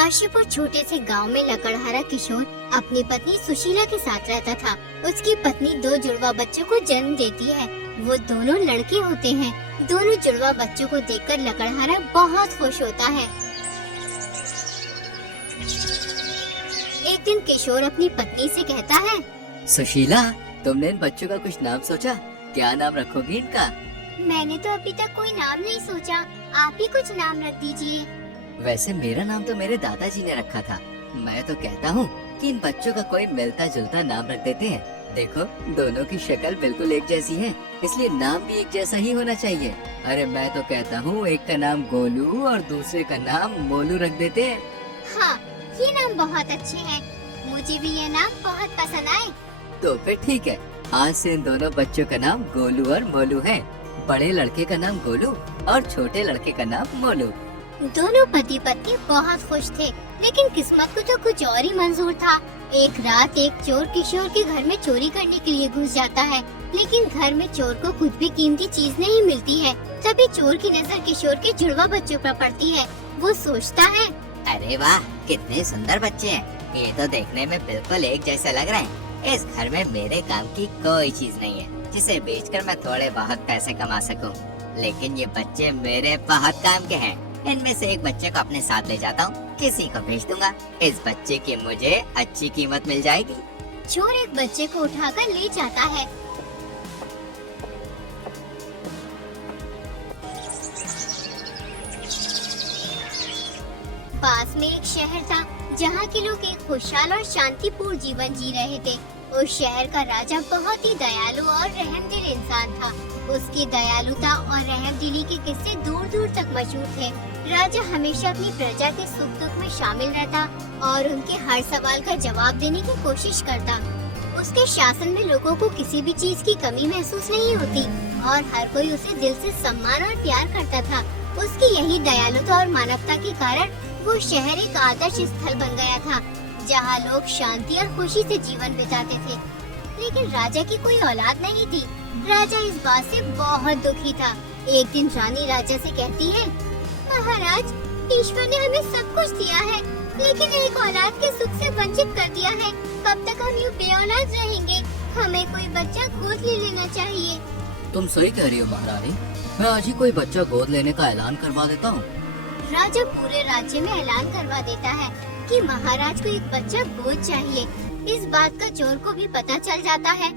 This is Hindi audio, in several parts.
काशीपुर छोटे से गांव में लकड़हारा किशोर अपनी पत्नी सुशीला के साथ रहता था। उसकी पत्नी दो जुड़वा बच्चों को जन्म देती है। वो दोनों लड़के होते हैं। दोनों जुड़वा बच्चों को देखकर लकड़हारा बहुत खुश होता है। एक दिन किशोर अपनी पत्नी से कहता है, सुशीला, तुमने इन बच्चों का कुछ नाम सोचा? क्या नाम रखोगी इनका? मैंने तो अभी तक कोई नाम नहीं सोचा, आप ही कुछ नाम रख दीजिए। वैसे मेरा नाम तो मेरे दादाजी ने रखा था। मैं तो कहता हूँ कि इन बच्चों का कोई मिलता जुलता नाम रख देते हैं। देखो, दोनों की शक्ल बिल्कुल एक जैसी है, इसलिए नाम भी एक जैसा ही होना चाहिए। अरे मैं तो कहता हूँ एक का नाम गोलू और दूसरे का नाम मोलू रख देते हैं। हाँ, ये नाम बहुत अच्छे हैं। मुझे भी ये नाम बहुत पसंद आए। तो फिर ठीक है, आज से इन दोनों बच्चों का नाम गोलू और मोलू है। बड़े लड़के का नाम गोलू और छोटे लड़के का नाम मोलू। दोनों पति पत्नी बहुत खुश थे, लेकिन किस्मत को तो कुछ और ही मंजूर था। एक रात एक चोर किशोर के घर में चोरी करने के लिए घुस जाता है, लेकिन घर में चोर को कुछ भी कीमती चीज नहीं मिलती है। तभी चोर की नजर किशोर के जुड़वा बच्चों पर पड़ती है। वो सोचता है, अरे वाह, कितने सुंदर बच्चे हैं। ये तो देखने में बिल्कुल एक जैसे लग रहे हैं। इस घर में मेरे काम की कोई चीज नहीं है जिसे बेचकर मैं थोड़े बहुत पैसे कमा सकूं। लेकिन ये बच्चे मेरे बहुत काम के हैं। इनमें से एक बच्चे को अपने साथ ले जाता हूँ, किसी को भेज दूंगा। इस बच्चे की मुझे अच्छी कीमत मिल जाएगी। चोर एक बच्चे को उठाकर ले जाता है। पास में एक शहर था, जहाँ के लोग एक खुशहाल और शांतिपूर्ण जीवन जी रहे थे। उस शहर का राजा बहुत ही दयालु और रहमदिल इंसान था। उसकी दयालुता और रहमदिली के किस्से दूर दूर तक मशहूर थे। राजा हमेशा अपनी प्रजा के सुख दुख में शामिल रहता और उनके हर सवाल का जवाब देने की कोशिश करता। उसके शासन में लोगों को किसी भी चीज की कमी महसूस नहीं होती और हर कोई उसे दिल से सम्मान और प्यार करता था। उसकी यही दयालुता और मानवता के कारण वो शहर एक आदर्श स्थल बन गया था, जहाँ लोग शांति और खुशी से जीवन बिताते थे। लेकिन राजा की कोई औलाद नहीं थी। राजा इस बात से बहुत दुखी था। एक दिन रानी राजा से कहती है, महाराज, ईश्वर ने हमें सब कुछ दिया है, लेकिन एक औलाद के सुख से वंचित कर दिया है। कब तक हम यूं बेऔलाद रहेंगे? हमें कोई बच्चा गोद ले लेना चाहिए। तुम सही कह रही हो महारानी, मैं आज ही कोई बच्चा गोद लेने का ऐलान करवा देता हूँ। राजा पूरे राज्य में ऐलान करवा देता है कि महाराज को एक बच्चा गोद चाहिए। इस बात का चोर को भी पता चल जाता है।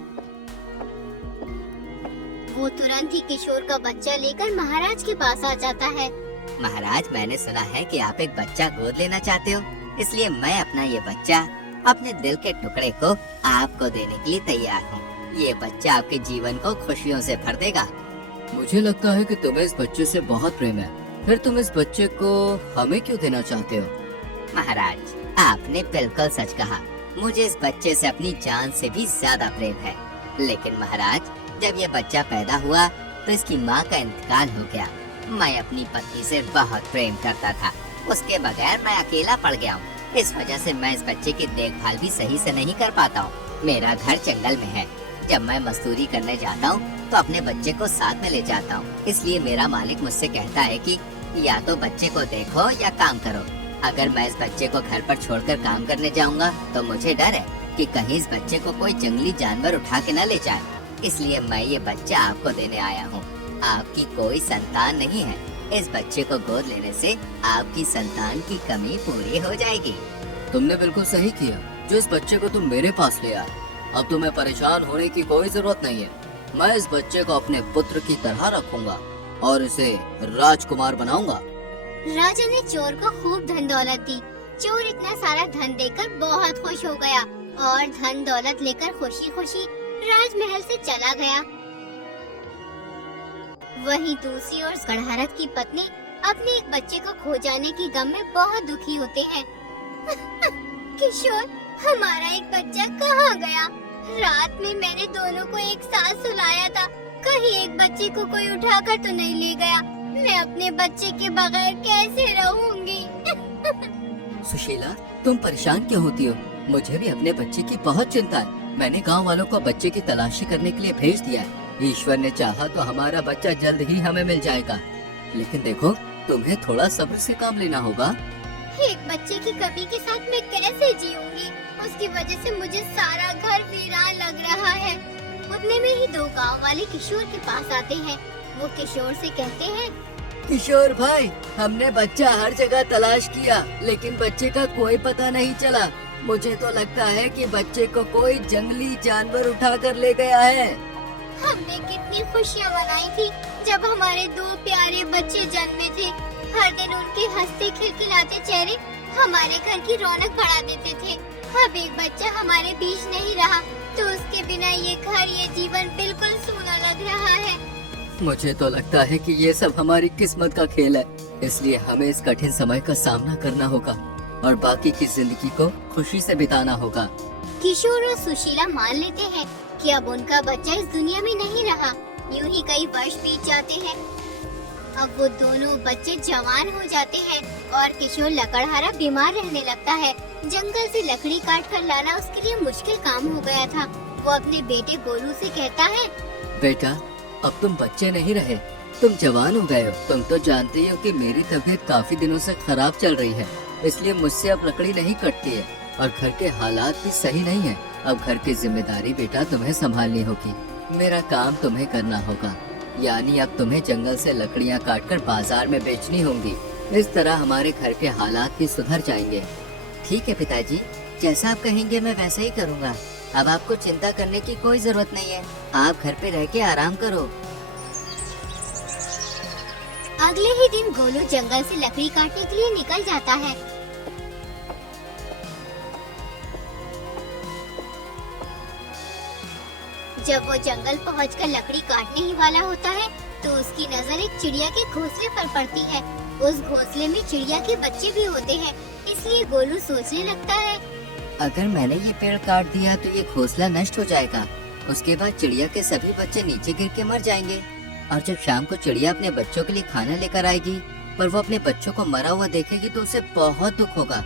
वो तुरंत ही किशोर का बच्चा लेकर महाराज के पास आ जाता है। महाराज, मैंने सुना है कि आप एक बच्चा गोद लेना चाहते हो, इसलिए मैं अपना ये बच्चा अपने दिल के टुकड़े को आपको देने के लिए तैयार हूँ। ये बच्चा आपके जीवन को खुशियों से भर देगा। मुझे लगता है कि तुम्हें इस बच्चे से बहुत प्रेम है, फिर तुम इस बच्चे को हमें क्यों देना चाहते हो? महाराज, आपने बिल्कुल सच कहा। मुझे इस बच्चे से अपनी जान से भी ज्यादा प्रेम है। लेकिन महाराज, जब ये बच्चा पैदा हुआ तो इसकी माँ का इंतकाल हो गया। मैं अपनी पत्नी से बहुत प्रेम करता था। उसके बगैर मैं अकेला पड़ गया हूँ। इस वजह से मैं इस बच्चे की देखभाल भी सही से नहीं कर पाता हूँ। मेरा घर जंगल में है। जब मैं मजदूरी करने जाता हूँ तो अपने बच्चे को साथ में ले जाता हूँ। इसलिए मेरा मालिक मुझसे कहता है कि या तो बच्चे को देखो या काम करो। अगर मैं इस बच्चे को घर पर छोड़कर काम करने जाऊंगा तो मुझे डर है कि कहीं इस बच्चे को कोई जंगली जानवर उठा के न ले जाए। इसलिए मैं ये बच्चा आपको देने आया हूँ। आपकी कोई संतान नहीं है। इस बच्चे को गोद लेने से आपकी संतान की कमी पूरी हो जाएगी। तुमने बिल्कुल सही किया जो इस बच्चे को तुम मेरे पास ले आए। अब तुम्हें परेशान होने की कोई जरूरत नहीं है। मैं इस बच्चे को अपने पुत्र की तरह रखूंगा और इसे राजकुमार बनाऊंगा। राजा ने चोर को खूब धन दौलत दी। चोर इतना सारा धन देकर बहुत खुश हो गया और धन दौलत लेकर खुशी खुशी राजमहल से चला गया। वहीं दूसरी ओर गड़हरत की पत्नी अपने एक बच्चे को खो जाने की गम में बहुत दुखी होते हैं। किशोर, हमारा एक बच्चा कहाँ गया? रात में मैंने दोनों को एक साथ सुलाया था। कहीं एक बच्चे को कोई उठाकर तो नहीं ले गया? मैं अपने बच्चे के बगैर कैसे रहूंगी? सुशीला, तुम परेशान क्यों होती हो? मुझे भी अपने बच्चे की बहुत चिंता है। मैंने गांव वालों को बच्चे की तलाशी करने के लिए भेज दिया है। ईश्वर ने चाहा तो हमारा बच्चा जल्द ही हमें मिल जाएगा। लेकिन देखो, तुम्हें थोड़ा सब्र से काम लेना होगा। एक बच्चे की कमी के साथ मैं कैसे जीऊंगी? उसकी वजह से मुझे सारा घर वीरान लग रहा है। उतने में ही दो गांव वाले किशोर के पास आते हैं। वो किशोर से कहते हैं, किशोर भाई, हमने बच्चा हर जगह तलाश किया, लेकिन बच्चे का कोई पता नहीं चला। मुझे तो लगता है कि बच्चे को कोई जंगली जानवर उठा कर ले गया है। हमने कितनी खुशियाँ मनाई थी जब हमारे दो प्यारे बच्चे जन्मे थे। हर दिन उनके हंसते खिलखिलाते चेहरे हमारे घर की रौनक बढ़ा देते थे। अब एक बच्चा हमारे बीच नहीं रहा तो उसके बिना ये घर, ये जीवन बिल्कुल सूना लग रहा है। मुझे तो लगता है कि ये सब हमारी किस्मत का खेल है, इसलिए हमें इस कठिन समय का सामना करना होगा और बाकी की जिंदगी को खुशी से बिताना होगा। किशोर और सुशीला मान लेते हैं कि अब उनका बच्चा इस दुनिया में नहीं रहा। यूं ही कई वर्ष बीत जाते हैं। अब वो दोनों बच्चे जवान हो जाते हैं और किशोर लकड़हारा बीमार रहने लगता है। जंगल से लकड़ी काट कर लाना उसके लिए मुश्किल काम हो गया था। वो अपने बेटे गोलू से कहता है, बेटा, अब तुम बच्चे नहीं रहे, तुम जवान हो गए हो। तुम तो जानते ही हो कि मेरी तबीयत काफी दिनों से खराब चल रही है, इसलिए मुझसे अब लकड़ी नहीं कटती है और घर के हालात भी सही नहीं है। अब घर की जिम्मेदारी बेटा तुम्हें संभालनी होगी। मेरा काम तुम्हें करना होगा, यानी अब तुम्हें जंगल से लकड़ियाँ काटकर बाजार में बेचनी होंगी। इस तरह हमारे घर के हालात भी सुधर जाएंगे। ठीक है पिताजी, जैसा आप कहेंगे मैं वैसे ही करूँगा। अब आपको चिंता करने की कोई जरूरत नहीं है, आप घर पे रह के आराम करो। अगले ही दिन गोलू जंगल से लकड़ी काटने के लिए निकल जाता है। जब वो जंगल पहुंचकर लकड़ी काटने ही वाला होता है तो उसकी नजर एक चिड़िया के घोंसले पर पड़ती है। उस घोंसले में चिड़िया के बच्चे भी होते हैं, इसलिए गोलू सोचने लगता है, अगर मैंने ये पेड़ काट दिया तो ये घोंसला नष्ट हो जाएगा। उसके बाद चिड़िया के सभी बच्चे नीचे गिर के मर जाएंगे और जब शाम को चिड़िया अपने बच्चों के लिए खाना लेकर आएगी पर वो अपने बच्चों को मरा हुआ देखेगी तो उसे बहुत दुख होगा।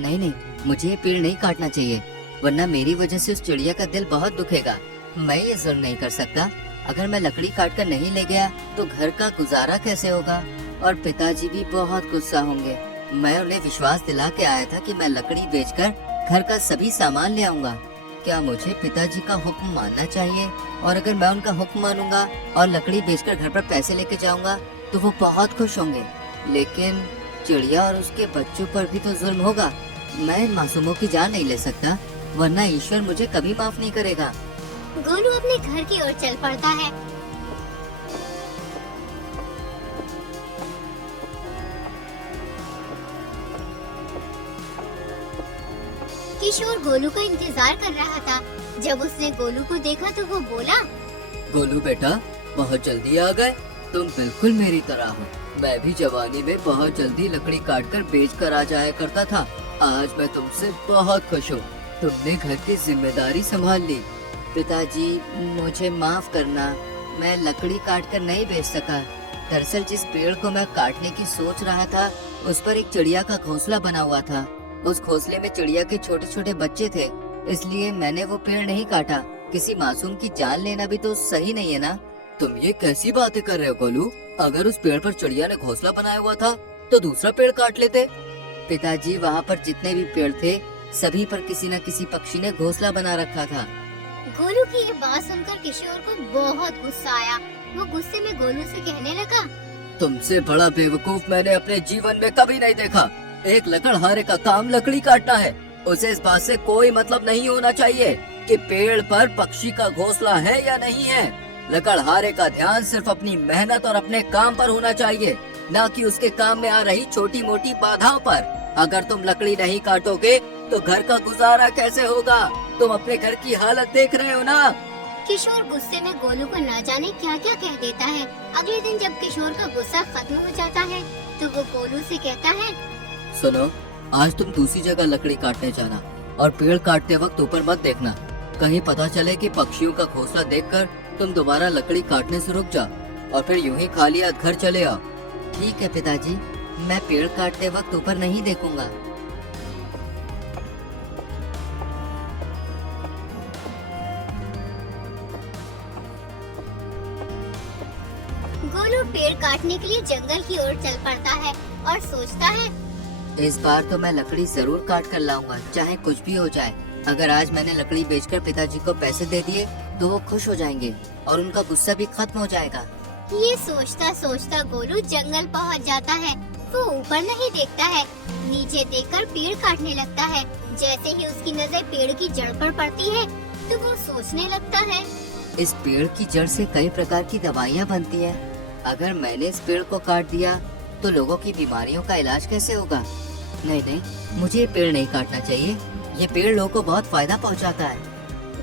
नहीं, मुझे ये पेड़ नहीं काटना चाहिए, वरना मेरी वजह से उस चिड़िया का दिल बहुत दुखेगा। मैं ये जुल्म नहीं कर सकता। अगर मैं लकड़ी काट कर नहीं ले गया तो घर का गुजारा कैसे होगा और पिताजी भी बहुत गुस्सा होंगे। मैं उन्हें विश्वास दिला के आया था कि मैं लकड़ी बेचकर घर का सभी सामान ले आऊंगा। क्या मुझे पिताजी का हुक्म मानना चाहिए? और अगर मैं उनका हुक्म मानूंगा और लकड़ी बेचकर घर पर पैसे लेके जाऊंगा तो वो बहुत खुश होंगे, लेकिन चिड़िया और उसके बच्चों पर भी तो जुल्म होगा। मैं इन मासूमों की जान नहीं ले सकता, वरना ईश्वर मुझे कभी माफ नहीं करेगा। गोलू अपने घर की ओर चल पड़ता है। किशोर गोलू का इंतजार कर रहा था। जब उसने गोलू को देखा तो वो बोला, गोलू बेटा, बहुत जल्दी आ गए। तुम बिल्कुल मेरी तरह हो। मैं भी जवानी में बहुत जल्दी लकड़ी काटकर बेच कर आ जाया करता था। आज मैं तुमसे बहुत खुश हूँ। तुमने घर की जिम्मेदारी संभाल ली। पिताजी, मुझे माफ करना, मैं लकड़ी काटकर नहीं बेच सका। दरअसल जिस पेड़ को मैं काटने की सोच रहा था उस पर एक चिड़िया का घोंसला बना हुआ था। उस घोंसले में चिड़िया के छोटे छोटे बच्चे थे, इसलिए मैंने वो पेड़ नहीं काटा। किसी मासूम की जान लेना भी तो सही नहीं है ना? तुम ये कैसी बातें कर रहे हो गोलू? अगर उस पेड़ पर चिड़िया ने घोंसला बनाया हुआ था तो दूसरा पेड़ काट लेते। पिताजी, वहाँ पर जितने भी पेड़ थे सभी पर किसी न किसी पक्षी ने घोंसला बना रखा था। गोलू की ये बात सुनकर किशोर को बहुत गुस्सा आया। वो गुस्से में गोलू से कहने लगा, तुमसे बड़ा बेवकूफ मैंने अपने जीवन में कभी नहीं देखा। एक लकड़हारे का काम लकड़ी काटना है। उसे इस बात से कोई मतलब नहीं होना चाहिए कि पेड़ पर पक्षी का घोंसला है या नहीं है। लकड़हारे का ध्यान सिर्फ अपनी मेहनत और अपने काम पर होना चाहिए, न कि उसके काम में आ रही छोटी मोटी बाधाओं पर। अगर तुम लकड़ी नहीं काटोगे तो घर का गुजारा कैसे होगा? तुम अपने घर की हालत देख रहे हो ना? किशोर गुस्से में गोलू को न जाने क्या क्या कह देता है। अगले दिन जब किशोर का गुस्सा खत्म हो जाता है तो वो गोलू से कहता है, सुनो, आज तुम दूसरी जगह लकड़ी काटने जाना और पेड़ काटते वक्त ऊपर मत देखना। कहीं पता चले कि पक्षियों का घोंसला देखकर तुम दोबारा लकड़ी काटने से रुक जा और फिर यूं ही खाली हाथ घर चले आओ। ठीक है पिताजी, मैं पेड़ काटते वक्त ऊपर नहीं देखूंगा। गोलू पेड़ काटने के लिए जंगल की ओर चल पड़ता है और सोचता है, इस बार तो मैं लकड़ी जरूर काट कर लाऊंगा, चाहे कुछ भी हो जाए। अगर आज मैंने लकड़ी बेचकर पिताजी को पैसे दे दिए तो वो खुश हो जाएंगे और उनका गुस्सा भी खत्म हो जाएगा। ये सोचता सोचता गोलू जंगल पहुंच जाता है। वो ऊपर नहीं देखता है, नीचे देखकर पेड़ काटने लगता है। जैसे ही उसकी नजर पेड़ की जड़ पर पड़ती है तो वो सोचने लगता है, इस पेड़ की जड़ से कई प्रकार की दवाइयाँ बनती हैं। अगर मैंने इस पेड़ को काट दिया तो लोगों की बीमारियों का इलाज कैसे होगा? नहीं नहीं, मुझे ये पेड़ नहीं काटना चाहिए। ये पेड़ लोगों को बहुत फायदा पहुंचाता है।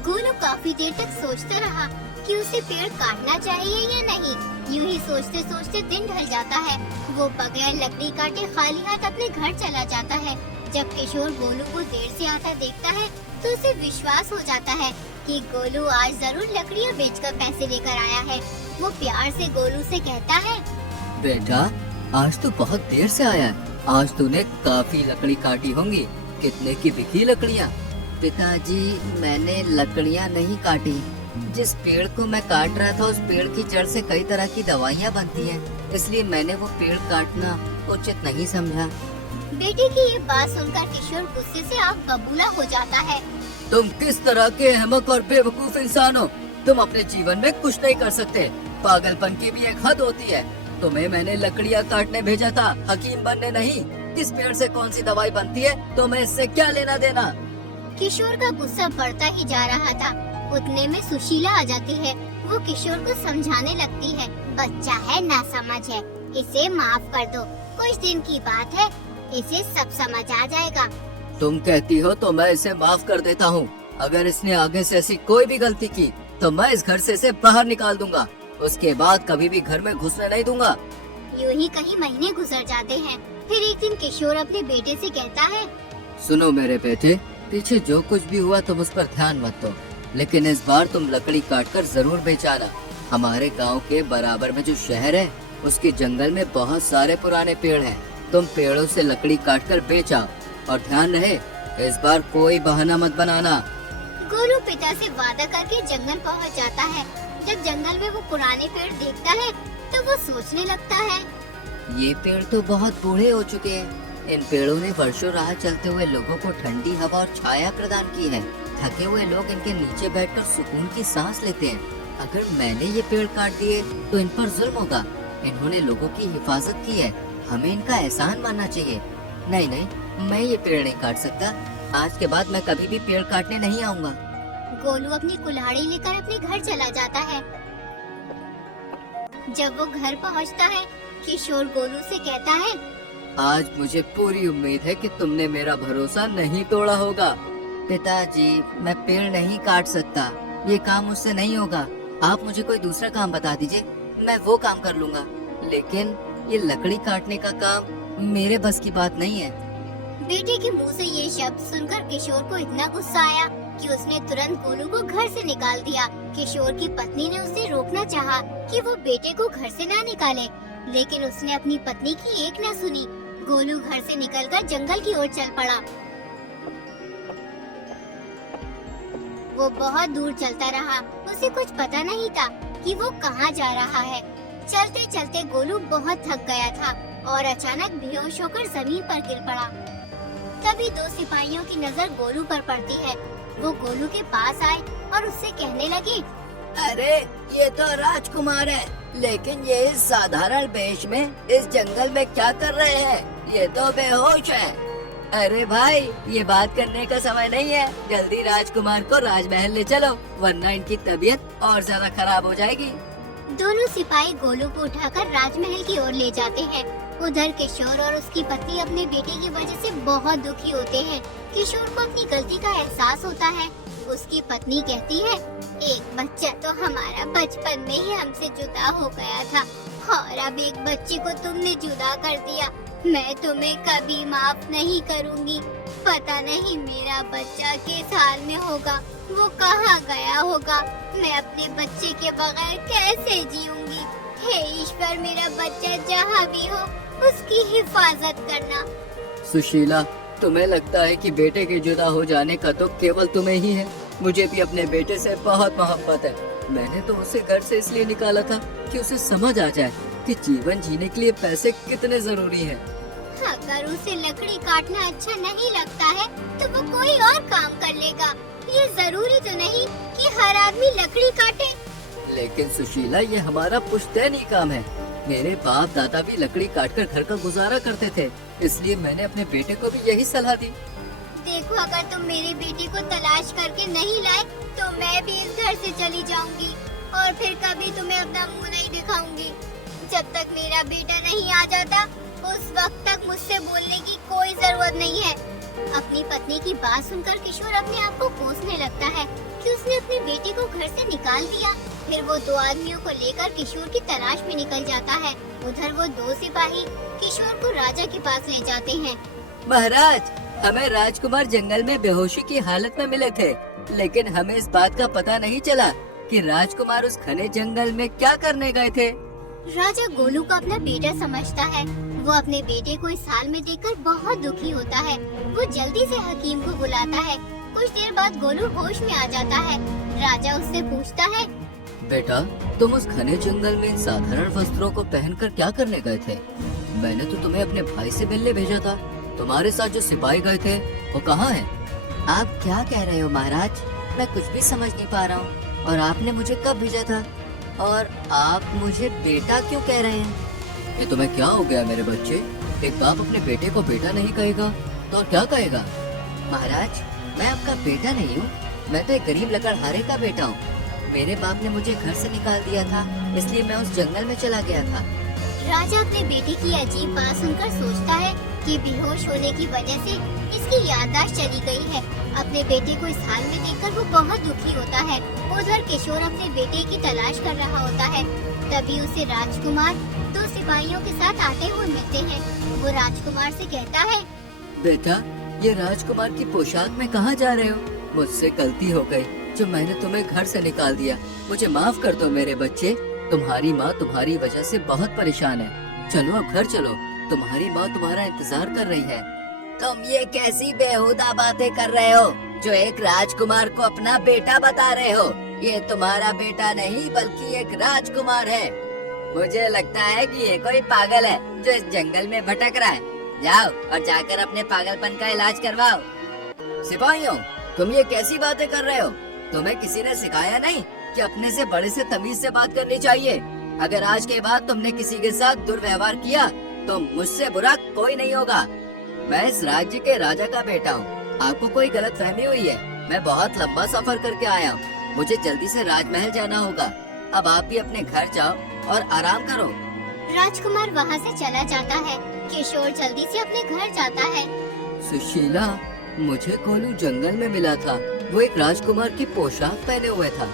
गोलू काफी देर तक सोचता रहा कि उसे पेड़ काटना चाहिए या नहीं। यूं ही सोचते सोचते दिन ढल जाता है। वो बगैर लकड़ी काटे खाली हाथ अपने घर चला जाता है। जब किशोर गोलू को देर से आता देखता है तो उसे विश्वास हो जाता है कि गोलू आज जरूर लकड़ियाँ बेचकर पैसे लेकर आया है। वो प्यार से गोलू से कहता है, बेटा, आज तो बहुत देर से आया है। आज तूने काफी लकड़ी काटी होंगी। कितने की बिकी लकड़ियाँ? पिताजी, मैंने लकड़ियाँ नहीं काटी। जिस पेड़ को मैं काट रहा था उस पेड़ की जड़ से कई तरह की दवाइयाँ बनती हैं, इसलिए मैंने वो पेड़ काटना उचित नहीं समझा। बेटे की ये बात सुनकर किशोर गुस्से से आग बबूला हो जाता है। तुम किस तरह के अहमक और बेवकूफ इंसान हो? तुम अपने जीवन में कुछ नहीं कर सकते। पागलपन की भी एक हद होती है। तुम्हें मैंने लकड़ियाँ काटने भेजा था, हकीम बनने नहीं। किस पेड़ से कौन सी दवाई बनती है तो मैं इससे क्या लेना देना? किशोर का गुस्सा बढ़ता ही जा रहा था। उतने में सुशीला आ जाती है। वो किशोर को समझाने लगती है, बच्चा है, नासमझ है, इसे माफ कर दो, कुछ दिन की बात है, इसे सब समझ आ जाएगा। तुम कहती हो तो मैं इसे माफ कर देता हूँ। अगर इसने आगे से ऐसी कोई भी गलती की तो मैं इस घर से इसे बाहर निकाल दूंगा। उसके बाद कभी भी घर में घुसने नहीं दूंगा। यूं ही कई महीने गुजर जाते हैं। फिर एक दिन किशोर अपने बेटे से कहता है, सुनो मेरे बेटे, पीछे जो कुछ भी हुआ तुम उस पर ध्यान मत दो, लेकिन इस बार तुम लकड़ी काटकर जरूर बेचाना। हमारे गांव के बराबर में जो शहर है उसके जंगल में बहुत सारे पुराने पेड़ हैं। तुम पेड़ों से लकड़ी काटकर बेचा और ध्यान रहे इस बार कोई बहाना मत बनाना। गोलू पिता से वादा करके जंगल पहुंच जाता है। जब जंगल में वो पुराने पेड़ देखता है तो वो सोचने लगता है, ये पेड़ तो बहुत बूढ़े हो चुके हैं। इन पेड़ों ने वर्षों राह चलते हुए लोगों को ठंडी हवा और छाया प्रदान की है। थके हुए लोग इनके नीचे बैठकर सुकून की सांस लेते हैं। अगर मैंने ये पेड़ काट दिए तो इन पर जुल्म होगा। इन्होंने लोगों की हिफाजत की है, हमें इनका एहसान मानना चाहिए। नहीं नहीं, मैं ये पेड़ नहीं काट सकता। आज के बाद मैं कभी भी पेड़ काटने नहीं आऊंगा। गोलू अपनी कुल्हाड़ी लेकर अपने घर चला जाता है। जब वो घर पहुंचता है, किशोर गोलू से कहता है, आज मुझे पूरी उम्मीद है कि तुमने मेरा भरोसा नहीं तोड़ा होगा। पिताजी, मैं पेड़ नहीं काट सकता, ये काम मुझसे नहीं होगा। आप मुझे कोई दूसरा काम बता दीजिए, मैं वो काम कर लूंगा। लेकिन ये लकड़ी काटने का काम मेरे बस की बात नहीं है। बेटे के मुंह से ये शब्द सुनकर किशोर को इतना गुस्सा आया कि उसने तुरंत गोलू को घर से निकाल दिया। किशोर की पत्नी ने उसे रोकना चाहा कि वो बेटे को घर से ना निकाले, लेकिन उसने अपनी पत्नी की एक ना सुनी। गोलू घर से निकलकर जंगल की ओर चल पड़ा। वो बहुत दूर चलता रहा। उसे कुछ पता नहीं था कि वो कहाँ जा रहा है। चलते चलते गोलू बहुत थक गया था और अचानक बेहोश होकर जमीन पर गिर पड़ा। तभी दो सिपाहियों की नजर गोलू पर पड़ती है। वो गोलू के पास आए और उससे कहने लगे, अरे ये तो राजकुमार है, लेकिन ये इस साधारण वेश में इस जंगल में क्या कर रहे हैं? ये तो बेहोश है। अरे भाई, ये बात करने का समय नहीं है। जल्दी राजकुमार को राजमहल ले चलो, वरना इनकी तबीयत और ज्यादा खराब हो जाएगी। दोनों सिपाही गोलू को उठाकर राजमहल की ओर ले जाते हैं। उधर किशोर और उसकी पत्नी अपने बेटे की वजह से बहुत दुखी होते हैं। किशोर को अपनी गलती का एहसास होता है। उसकी पत्नी कहती है, एक बच्चा तो हमारा बचपन में ही हमसे जुदा हो गया था और अब एक बच्चे को तुमने जुदा कर दिया। मैं तुम्हें कभी माफ नहीं करूंगी। पता नहीं मेरा बच्चा किस हाल में होगा, वो कहाँ गया होगा। मैं अपने बच्चे के बगैर कैसे जीऊंगी। हे ईश्वर, मेरा बच्चा जहाँ भी हो उसकी हिफाजत करना। सुशीला, तुम्हें लगता है कि बेटे के जुदा हो जाने का तो केवल तुम्हें ही है। मुझे भी अपने बेटे से बहुत मोहब्बत है। मैंने तो उसे घर से इसलिए निकाला था कि उसे समझ आ जाए कि जीवन जीने के लिए पैसे कितने जरूरी हैं। अगर उसे लकड़ी काटना अच्छा नहीं लगता है तो वो कोई और काम कर लेगा। ये जरूरी तो नहीं कि हर आदमी लकड़ी काटे। लेकिन सुशीला, ये हमारा पुश्तैनी काम है। मेरे बाप दादा भी लकड़ी काटकर घर का गुजारा करते थे, इसलिए मैंने अपने बेटे को भी यही सलाह दी। देखो, अगर तुम मेरे बेटे को तलाश करके नहीं लाए तो मैं भी इस घर से चली जाऊंगी और फिर कभी तुम्हें अपना मुंह नहीं दिखाऊंगी। जब तक मेरा बेटा नहीं आ जाता उस वक्त तक मुझसे बोलने की कोई जरूरत नहीं है। अपनी पत्नी की बात सुनकर किशोर अपने आप को कोसने लगता है कि उसने अपने बेटे को घर से निकाल दिया। फिर वो दो आदमियों को लेकर किशोर की तलाश में निकल जाता है। उधर वो दो सिपाही किशोर को राजा के पास ले जाते हैं। महाराज, हमें राजकुमार जंगल में बेहोशी की हालत में मिले थे, लेकिन हमें इस बात का पता नहीं चला कि राजकुमार उस घने जंगल में क्या करने गए थे। राजा गोलू को अपना बेटा समझता है। वो अपने बेटे को इस हाल में देखकर बहुत दुखी होता है। वो जल्दी से हकीम को बुलाता है। कुछ देर बाद गोलू होश में आ जाता है। राजा उससे पूछता है, बेटा, तुम उस घने जंगल में इन साधारण वस्त्रों को पहनकर क्या करने गए थे? मैंने तो तुम्हें अपने भाई से मिलने भेजा था। तुम्हारे साथ जो सिपाही गए थे वो कहाँ हैं? आप क्या कह रहे हो महाराज? मैं कुछ भी समझ नहीं पा रहा हूँ। और आपने मुझे कब भेजा था? और आप मुझे बेटा क्यों कह रहे हैं? ये तुम्हें क्या हो गया मेरे बच्चे? एक बाप अपने बेटे को बेटा नहीं कहेगा तो और क्या कहेगा? महाराज, मैं आपका बेटा नहीं हूँ। मैं तो एक गरीब लकड़हारे का बेटा हूँ। मेरे बाप ने मुझे घर से निकाल दिया था, इसलिए मैं उस जंगल में चला गया था। राजा अपने बेटे की अजीब बात सुनकर सोचता है कि बेहोश होने की वजह से इसकी याददाश्त चली गई है। अपने बेटे को इस हाल में देखकर वो बहुत दुखी होता है। उधर किशोर अपने बेटे की तलाश कर रहा होता है। तभी उसे राजकुमार दो सिपाहियों के साथ आते हुए मिलते हैं। वो राजकुमार से कहता है, बेटा, ये राजकुमार की पोशाक में कहाँ जा रहे हो? मुझसे गलती हो गई जो मैंने तुम्हें घर से निकाल दिया। मुझे माफ कर दो मेरे बच्चे। तुम्हारी माँ तुम्हारी वजह से बहुत परेशान है। चलो अब घर चलो, तुम्हारी माँ तुम्हारा इंतजार कर रही है। तुम ये कैसी बेहुदा बातें कर रहे हो जो एक राजकुमार को अपना बेटा बता रहे हो? ये तुम्हारा बेटा नहीं बल्कि एक राजकुमार है। मुझे लगता है कि ये कोई पागल है जो इस जंगल में भटक रहा है। जाओ और जाकर अपने पागलपन का इलाज करवाओ। सिपाहियों, तुम ये कैसी बातें कर रहे हो? तुम्हें किसी ने सिखाया नहीं कि अपने से बड़े से तमीज से बात करनी चाहिए? अगर आज के बाद तुमने किसी के साथ दुर्व्यवहार किया तो मुझसे बुरा कोई नहीं होगा। मैं इस राज्य के राजा का बेटा हूँ। आपको कोई गलतफहमी हुई है। मैं बहुत लंबा सफर करके आया हूँ। मुझे जल्दी से राजमहल जाना होगा। अब आप भी अपने घर जाओ और आराम करो। राजकुमार वहाँ से चला जाता है। किशोर जल्दी से अपने घर जाता है। सुशीला, मुझे गोलू जंगल में मिला था। वो एक राजकुमार की पोशाक पहने हुए था,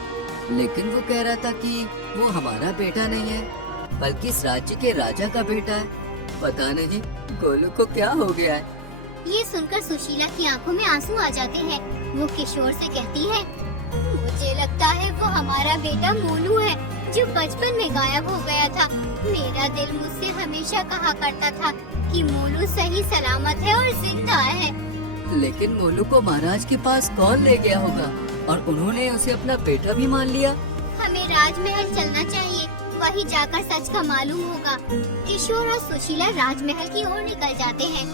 लेकिन वो कह रहा था कि वो हमारा बेटा नहीं है बल्कि इस राज्य के राजा का बेटा है। पता नहीं गोलू को क्या हो गया है। ये सुनकर सुशीला की आंखों में आंसू आ जाते हैं। वो किशोर से कहती है, मुझे लगता है वो हमारा बेटा मोलू है जो बचपन में गायब हो गया था। मेरा दिल मुझसे हमेशा कहा करता था कि मोलू सही सलामत है और जिंदा है। लेकिन मोलू को महाराज के पास कौन ले गया होगा और उन्होंने उसे अपना बेटा भी मान लिया। हमें राजमहल चलना चाहिए, वहीं जाकर सच का मालूम होगा। किशोर और सुशीला राजमहल की ओर निकल जाते हैं।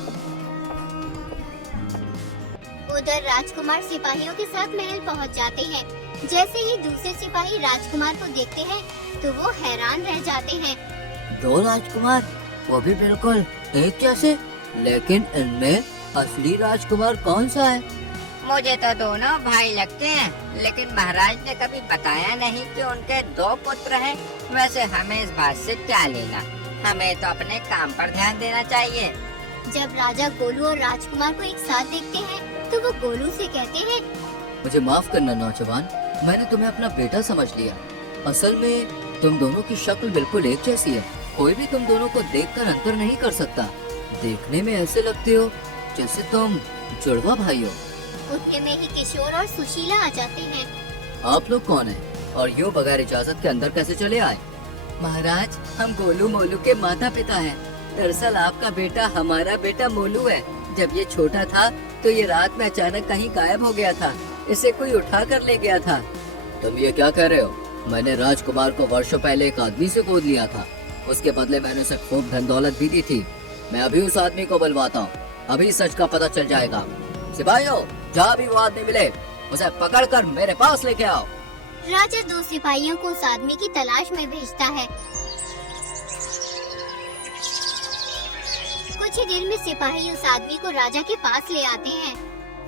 उधर राजकुमार सिपाहियों के साथ महल पहुंच जाते हैं। जैसे ही दूसरे सिपाही राजकुमार को देखते हैं तो वो हैरान रह जाते हैं। दो राजकुमार, वो भी बिल्कुल एक जैसे, लेकिन इनमें असली राजकुमार कौन सा है? मुझे तो दोनों भाई लगते हैं, लेकिन महाराज ने कभी बताया नहीं कि उनके दो पुत्र हैं। वैसे हमें इस बात से क्या लेना? हमें तो अपने काम पर ध्यान देना चाहिए। जब राजा गोलू और राजकुमार को एक साथ देखते हैं तो वो गोलू से कहते हैं, मुझे माफ करना नौजवान, मैंने तुम्हें अपना बेटा समझ लिया। असल में तुम दोनों की शक्ल बिल्कुल एक जैसी है। कोई भी तुम दोनों को देखकर अंतर नहीं कर सकता। देखने में ऐसे लगते हो जैसे तुम जुड़वा भाई हो। उतने में ही किशोर और सुशीला आ जाते हैं। आप लोग कौन हैं और यूँ बगैर इजाजत के अंदर कैसे चले आए? महाराज, हम गोलू मोलू के माता पिता हैं। दरअसल आपका बेटा हमारा बेटा मोलू है। जब ये छोटा था तो ये रात में अचानक कहीं गायब हो गया था। इसे कोई उठा कर ले गया था। तुम ये क्या कह रहे हो? मैंने राजकुमार को वर्षों पहले एक आदमी से गोद लिया था। उसके बदले मैंने उसे खूब धन दौलत भी दी थी। मैं अभी उस आदमी को बुलवाता हूँ। अभी सच का पता चल जाएगा। सिपाहियों, जहाँ भी वो आदमी मिले उसे पकड़कर मेरे पास लेके आओ। राजा 2 सिपाहियों को उस आदमी की तलाश में भेजता है। कुछ ही देर में सिपाही उस आदमी को राजा के पास ले आते हैं।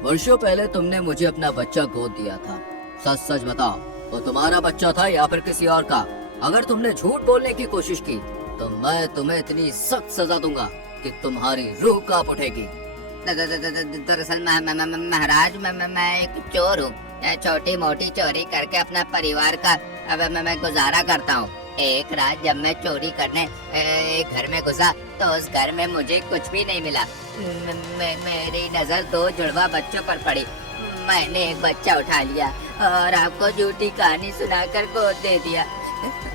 वर्षों पहले तुमने मुझे अपना बच्चा गोद दिया था। सच सच बताओ, वो तुम्हारा बच्चा था या फिर किसी और का? अगर तुमने झूठ बोलने की कोशिश की तो मैं तुम्हें इतनी सख्त सजा दूंगा कि तुम्हारी रूह कांप उठेगी। दरअसल महाराज मैं एक चोर हूँ। छोटी मोटी चोरी करके अपना परिवार का अब मैं गुजारा करता हूँ। एक रात जब मैं चोरी करने एक घर में घुसा तो उस घर में मुझे कुछ भी नहीं मिला। मेरी नजर 2 जुड़वा बच्चों पर पड़ी। मैंने एक बच्चा उठा लिया और आपको झूठी कहानी सुनाकर गोद दे दिया।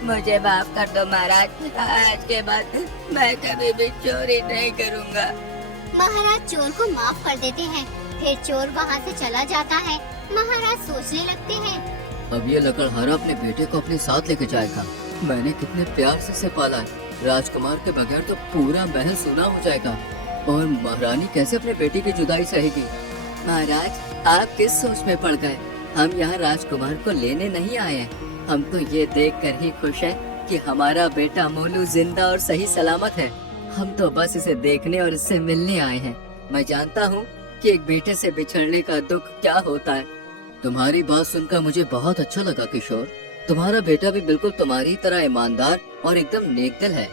मुझे माफ कर दो महाराज। आज के बाद मैं कभी भी चोरी नहीं करूँगा। महाराज चोर को माफ कर देते हैं। फिर चोर वहाँ से चला जाता है। महाराज सोचने लगते हैं, अब ये लकड़हारा अपने बेटे को अपने साथ लेके जाएगा। मैंने कितने प्यार से इसे पाला है। राजकुमार के बगैर तो पूरा महल सूना हो जाएगा और महारानी कैसे अपने बेटी की जुदाई सहेगी। महाराज, आप किस सोच में पड़ गए? हम यहाँ राजकुमार को लेने नहीं आए हैं। हम तो ये देखकर ही खुश हैं कि हमारा बेटा मोलू जिंदा और सही सलामत है। हम तो बस इसे देखने और इससे मिलने आए हैं। मैं जानता हूँ कि एक बेटे से बिछड़ने का दुख क्या होता है। तुम्हारी बात सुनकर मुझे बहुत अच्छा लगा किशोर। तुम्हारा बेटा भी बिल्कुल तुम्हारी तरह ईमानदार और एकदम नेकदिल है।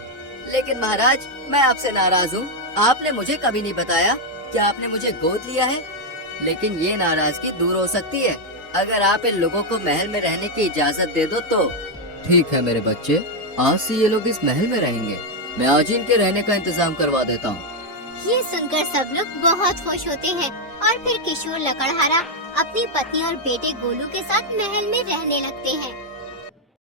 लेकिन महाराज, मैं आपसे नाराज हूँ। आपने मुझे कभी नहीं बताया कि आपने मुझे गोद लिया है। लेकिन ये नाराजगी दूर हो सकती है अगर आप इन लोगों को महल में रहने की इजाजत दे दो तो। ठीक है मेरे बच्चे, आज से ये लोग इस महल में रहेंगे। मैं आज ही इनके रहने का इंतजाम करवा देता हूँ। ये सुनकर सब लोग बहुत खुश होते हैं और फिर किशोर लकड़हारा अपनी पत्नी और बेटे गोलू के साथ महल में रहने लगते हैं।